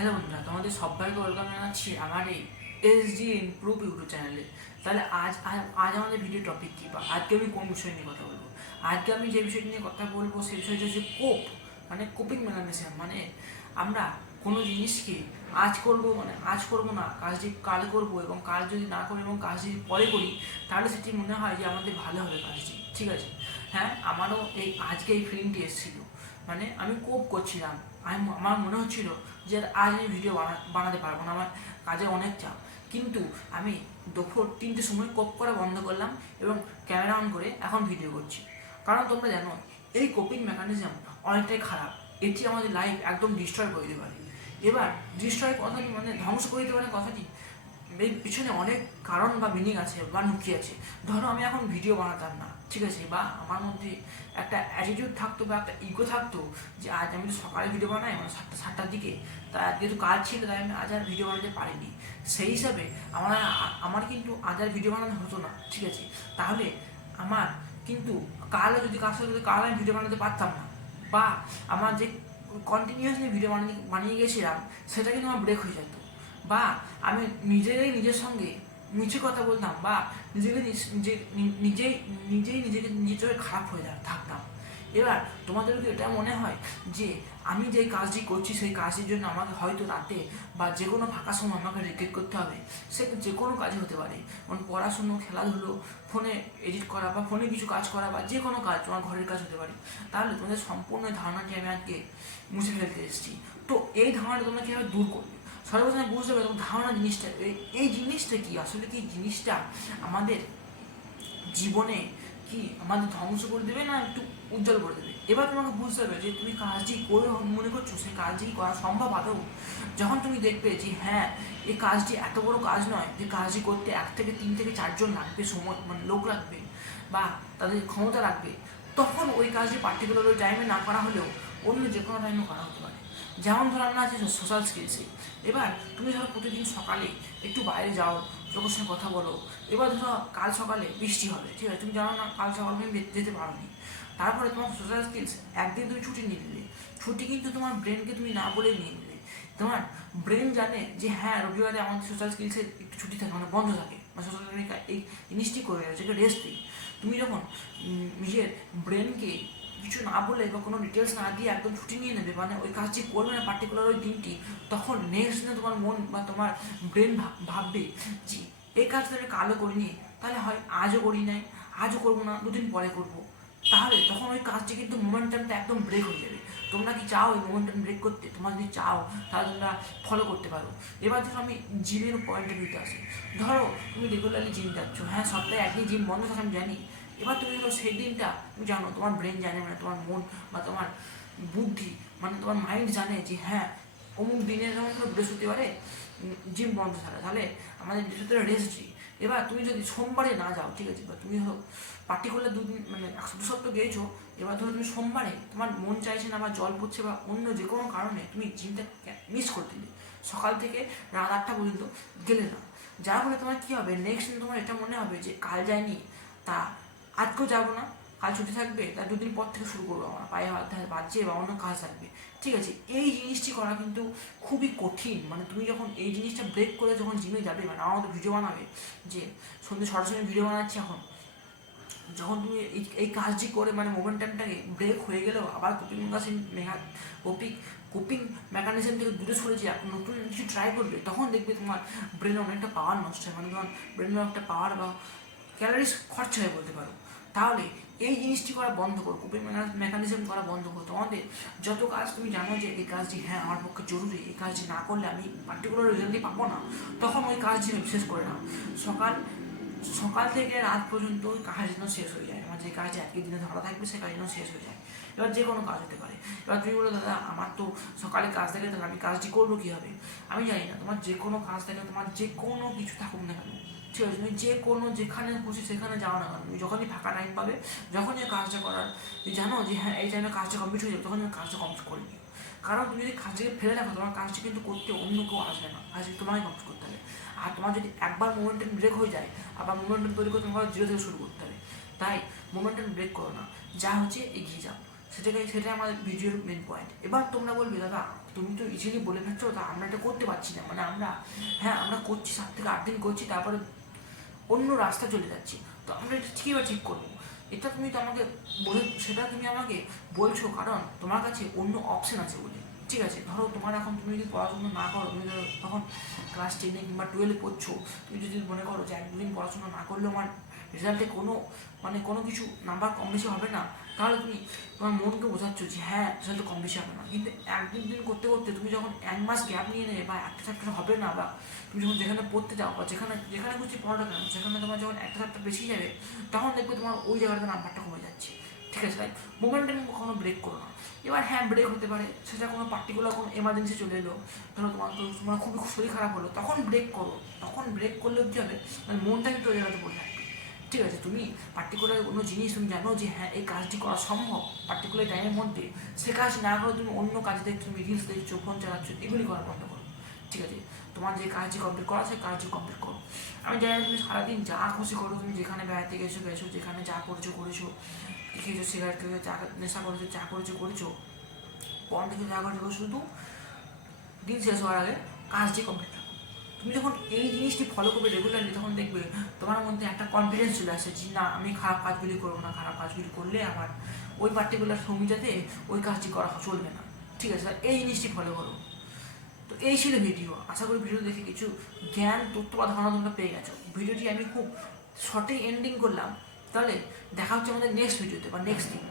Hello বন্ধুরা, তোমাদের সবাইকে ওয়েলকাম জানাচ্ছি আমার এই এসডি ইমপ্রুভ ইউটিউব চ্যানেলে। তাহলে আজ আজ আজ আমাদের ভিডিও টপিক কী, বা আজকে আমি কোন বিষয় নিয়ে কথা বলবো? আজকে আমি যে বিষয়টি নিয়ে কথা বলবো সেই বিষয়টা হচ্ছে কোপ, মানে কোপিং মেকানিজম। মানে আমরা কোনো জিনিসকে আজ করব, মানে আজ করবো না, কাজটি কাল করব, এবং কাল যদি না করি এবং কাজ যদি পরে করি তাহলে সেটি মনে হয় যে আমাদের ভালো হবে কাজটি। ঠিক আছে, হ্যাঁ, আমারও এই আজকে এই ফিলিংটি এসেছিলো। মানে আমি কোপ করছিলাম, আমার মনে হচ্ছিল যে আজ আমি ভিডিও বানাতে পারবো না, আমার কাজে অনেক চাপ। কিন্তু আমি দুপুর 3টের সময় কোপ করা বন্ধ করলাম এবং ক্যামেরা অন করে এখন ভিডিও করছি। কারণ তোমরা জানো এই কোপিং মেকানিজম অনেকটাই খারাপ। এটি আমাদের লাইফ একদম ডিস্ট্রয় করে দিতে পারে। এবার ডিস্ট্রয় কথাটি মানে ধ্বংস করে দিতে পারে কথাটি, এর পিছনে অনেক কারণ বা মিনিং আছে বা লুকিয়ে আছে। ধরো আমি এখন ভিডিও বানাতাম না, ঠিক আছে, বা আমার মধ্যে একটা অ্যাটিটিউড থাকতো বা একটা ইগো থাকতো যে আজ আমি তো সকালে ভিডিও বানাই, মানে 7টার দিকে, তাই আজকে তো কাজ ছিল, তাই আমি আজ আর ভিডিও বানাতে পারিনি। সেই হিসাবে আমার আমার কিন্তু আজ আর ভিডিও বানানো হতো না, ঠিক আছে। তাহলে আমার কিন্তু কালও যদি কাজ হতো, কাল আমি ভিডিও বানাতে পারতাম না, বা আমার যে কন্টিনিউয়াসলি ভিডিও বানিয়ে গেছিলাম সেটা কিন্তু আমার ব্রেক হয়ে যেত, বা আমি নিজের সঙ্গে মিছে কথা বলতাম, বা নিজেকে নিজেই নিজেকে খারাপ হয়ে থাকতাম। এবার তোমাদের কি এটা মনে হয় যে আমি যে কাজটি করছি সেই কাজের জন্য আমাকে হয়তো রাতে বা যে কোনো ফাঁকা সময় আমাকে রিগ্রেট করতে হবে? সে যে কোনো কাজই হতে পারে, যেমন পড়াশুনো, খেলাধুলো, ফোনে এডিট করা বা ফোনে কিছু কাজ করা, বা যে কোনো কাজ, তোমার ঘরের কাজ হতে পারে। তাহলে তোমাদের সম্পূর্ণ ধারণাটি আমি আজকে মুছে ফেলতে এসেছি। তো এই ধারণাটা তোমরা কীভাবে দূর করবে? সর্বপ্রথমে বুঝতে হবে তোমার ধারণা জিনিসটা, এই জিনিসটা কি, আসলে কি জিনিসটা আমাদের জীবনে কি আমাদের ধ্বংস করে দেবে না একটু উজ্জ্বল করে দেবে? এবার তোমাকে বুঝতে হবে যে তুমি কাজটি করে মনে করছো সেই কাজটি করা সম্ভব আদৌ। যখন তুমি দেখবে যে হ্যাঁ, এই কাজটি এত বড় কাজ নয় যে কাজটি করতে 1 থেকে 3 থেকে 4 জন লাগবে, সময় মানে লোক লাগবে বা তাদের ক্ষমতা লাগবে, তখন ওই কাজটি পার্টিকুলার ওই টাইমে না করা হলেও অন্য যে কোনো টাইমে করা হতে পারে। যেমন ধরো আমরা আছি সোশ্যাল স্কিলসে। এবার তুমি ধরো প্রতিদিন সকালে একটু বাইরে যাও, লোকের সঙ্গে কথা বলো। এবার ধরো কাল সকালে বৃষ্টি হবে, ঠিক আছে, তুমি জানো না কাল সকালে তুমি যেতে পারো নি। তারপরে তোমার সোশ্যাল স্কিলস একদিন তুমি ছুটি নিয়ে নিলে, ছুটি কিন্তু তোমার ব্রেনকে তুমি না বলে নিয়ে নিলে। তোমার ব্রেন জানে যে হ্যাঁ, রবিবারে আমাদের সোশ্যাল স্কিলসের একটু ছুটি থাকে, মানে বন্ধ থাকে, মানে সোশ্যাল এই জিনিসটি করে রয়েছে, রেস্ট দিই। তুমি যখন নিজের ব্রেনকে কিছু না বলে বা কোনো ডিটেলস না দিয়ে একদম ছুটি নিয়ে নেবে, মানে ওই কাজটি করবে না পার্টিকুলার ওই দিনটি, তখন নেক্সট দিনে তোমার মন বা তোমার ব্রেন ভাববে যে এই কাজটা আমি কালও করিনি, তাহলে হয় আজও করি নাই, আজও করবো না, 2 দিন পরে করবো। তাহলে তখন ওই কাজটি কিন্তু মোমেন্টামটা একদম ব্রেক হয়ে যাবে। তোমরা কি চাও এই মোমেন্টাম ব্রেক করতে? তোমরা যদি চাও তাহলে তোমরা ফলো করতে পারো। এবার ধরো আমি জিমের পয়েন্টে দিতে আসি। ধরো তুমি রেগুলারলি জিম যাচ্ছ, হ্যাঁ, সপ্তাহে একদিন জিম বন্ধ থাকে আমি জানি। এবার তুমি ধরো সেই দিনটা তুমি জানো, তোমার ব্রেন জানে, মানে তোমার মন বা তোমার বুদ্ধি, মানে তোমার মাইন্ড জানে যে হ্যাঁ, অমুক দিনের যেমন ধরো বৃহস্পতিবারে জিম বন্ধ থাকে, তাহলে আমাদের বৃহস্পতিবার রেস্ট দিই। এবার তুমি যদি সোমবারে না যাও, ঠিক আছে, বা তুমি ধরো পার্টিকুলার 2 দিন মানে 2 সপ্তাহ গিয়েছো, এবার ধরো তুমি সোমবারে তোমার মন চাইছে না বা জল পড়ছে বা অন্য যে কোনো কারণে তুমি জিমটা মিস করতে দিলে, সকাল থেকে রাত 8টা পর্যন্ত গেলে না, যার ফলে তোমার কী হবে, নেক্সট দিন তোমার এটা মনে হবে যে কাল যায়নি, তা আজকেও যাবো না, কাল ছুটি থাকবে, তার 2 দিন পর থেকে শুরু করবো আমরা পায়ে হাত বাজছে বা অন্য কাজ থাকবে। ঠিক আছে, এই জিনিসটি করা কিন্তু খুবই কঠিন। মানে তুমি যখন এই জিনিসটা ব্রেক করে যখন জিমে যাবে, মানে আমার মতো ভিডিও বানাবে, যে সন্ধ্যে 6টার সময় ভিডিও বানাচ্ছি এখন, যখন তুমি এই কাজটি করে মানে মোমেন্টামটাকে ব্রেক হয়ে গেলেও আবার কপিং কোপিং মেকানিজম থেকে দূরে সরে যে নতুন কিছু ট্রাই করবে, তখন দেখবে তোমার ব্রেনে অনেকটা পাওয়ার নষ্ট হয়, মানে তোমার ব্রেনে একটা পাওয়ার বা ক্যালোরিজ খরচা হয় বলতে পারো। তাহলে এই জিনিসটি করা বন্ধ করো, কোপিং মেকানিজম করা বন্ধ করো। তোমাদের যত কাজ তুমি জানো যে এই কাজটি হ্যাঁ আমার পক্ষে জরুরি, এই কাজটি না করলে আমি পার্টিকুলার রেজাল্টই পাবো না, তখন ওই কাজটি বিশেষ করে নাও। সকাল সকাল থেকে রাত পর্যন্ত ওই কাজ যেন শেষ হয়ে যায়, আমার যে কাজটা একই দিনে ধরা থাকবে সে কাজ যেন শেষ হয়ে যায়। এবার যে কোনো কাজ হতে পারে। এবার তুমি বলো দাদা আমার তো সকালে কাজ থাকে, তাহলে আমি কাজটি করবো কীভাবে? আমি জানি না, তোমার যে কোনো কাজ থাকে, তোমার যে কোনো কিছু থাকুক না কেন, ঠিক আছে, তুমি যে কোনো যেখানে খুশি সেখানে যাও না কেন, তুমি যখনই ফাঁকা টাইম পাবে, যখনই কাজটা করার জানো যে হ্যাঁ এই টাইমে কাজটা কমপ্লিট হয়ে যাবে, তখন তুমি কাজটা কমপ্লিট করে নিও। কারণ তুমি যদি কাজটাকে ফেলে রাখো, তোমার কাজটি কিন্তু করতে অন্য কেউ আসবে না, কাজটি তোমাকে কমপ্লিট করতে হবে। আর তোমার যদি একবার মোমেন্টাম ব্রেক হয়ে যায়, আবার মোমেন্টাম তৈরি করতে তোমাকে 0 থেকে শুরু করতে হবে। তাই মোমেন্টাম ব্রেক করো না, যা হচ্ছে এগিয়ে যাও। সেটাই আমাদের ভিডিওর মেন পয়েন্ট। এবার তোমরা বলবে দাদা তুমি তো ইজিলি বলে ফেলছো তা আমরা এটা করতে পারছি না, মানে আমরা করছি 7 থেকে 8 দিন করছি, তারপরে অন্য রাস্তা চলে যাচ্ছি। তো আমরা এটা কীভাবে ঠিক করবো? এটা তুমি তো আমাকে সেটা তুমি আমাকে বলছো কারণ তোমার কাছে অন্য অপশন আছে বলে। ঠিক আছে, ধরো তোমার এখন তুমি যদি পড়াশোনা না করো, তুমি ধরো তখন ক্লাস 10 কিংবা 12 পড়ছো, তুমি যদি মনে করো যে 1-2 দিন পড়াশোনা না করলেও আমার রেজাল্টে কোনো কিছু নাম্বার কম বেশি হবে না, তাহলে তুমি তোমার মনকে বোঝাচ্ছ যে হ্যাঁ রেজাল্ট কম বেশি হবে না। কিন্তু 1-2 দিন করতে করতে তুমি যখন 1 মাস গ্যাপ নিয়ে নেবে বা একটা চ্যাপ্টার হবে না, বা তুমি যখন যেখানে পড়তে যাও বা যেখানে খুশি পড়াটা কেন, সেখানে তোমার যখন একটা চ্যাপ্টার বেশি যাবে, তখন দেখবে তোমার ওই জায়গাটাতে নাম্বারটা কমে যাচ্ছে। ঠিক আছে, তাই মোমেন্টাম কখনো ব্রেক করো না। এবার হ্যাঁ ব্রেক হতে পারে, সেটা কোনো পার্টিকুলার কোনো এমার্জেন্সি চলে এলো, ধরো তোমার খুবই শরীর খারাপ হলো, তখন ব্রেক করো। তখন ব্রেক করলেও কী হবে, মানে মনটা কিন্তু ওই জায়গাতে পড়ে থাকবে। ঠিক আছে, তুমি পার্টিকুলার কোনো জিনিস তুমি জানো যে হ্যাঁ এই কাজটি করা সম্ভব পার্টিকুলার টাইমের মধ্যে, সে কাজ না করে তুমি অন্য কাজ দেখছো, তুমি রিলস দেখছো, ফোন চালাচ্ছো, এগুলি করা বন্ধ করো। ঠিক আছে, তোমার যে কাজটি কমপ্লিট করা সেই কাজটি কমপ্লিট করো। আমি জানি তুমি সারাদিন যা খুশি করো, তুমি যেখানে বেড়াতে গেছো, যেখানে যা করেছো, খেয়েছো, সিগারেট খেয়েছো, চা নেশা করেছো, চা করেছো, পড়া থেকে যা করেছো, শুধু দিন শেষ হওয়ার আগে কাজটি কমপ্লিট রাখো। তুমি যখন এই জিনিসটি ফলো করবে রেগুলারলি, তখন দেখবে তোমার মধ্যে একটা কনফিডেন্স চলে আসে যে না আমি খারাপ কাজগুলি করবো না, খারাপ কাজগুলি করলে আমার ওই পার্টিকুলার সময়টাতে ওই কাজটি করা চলবে না। ঠিক আছে, এই জিনিসটি ফলো করো। তো এই ছিল ভিডিও, আশা করি ভিডিও দেখে কিছু জ্ঞান, তথ্য বা ধারণা তোমরা পেয়ে গেছো। ভিডিওটি আমি খুব শর্টে এন্ডিং করলাম, তাহলে দেখা হচ্ছে আমাদের নেক্সট ভিডিওতে বা নেক্সট দিন।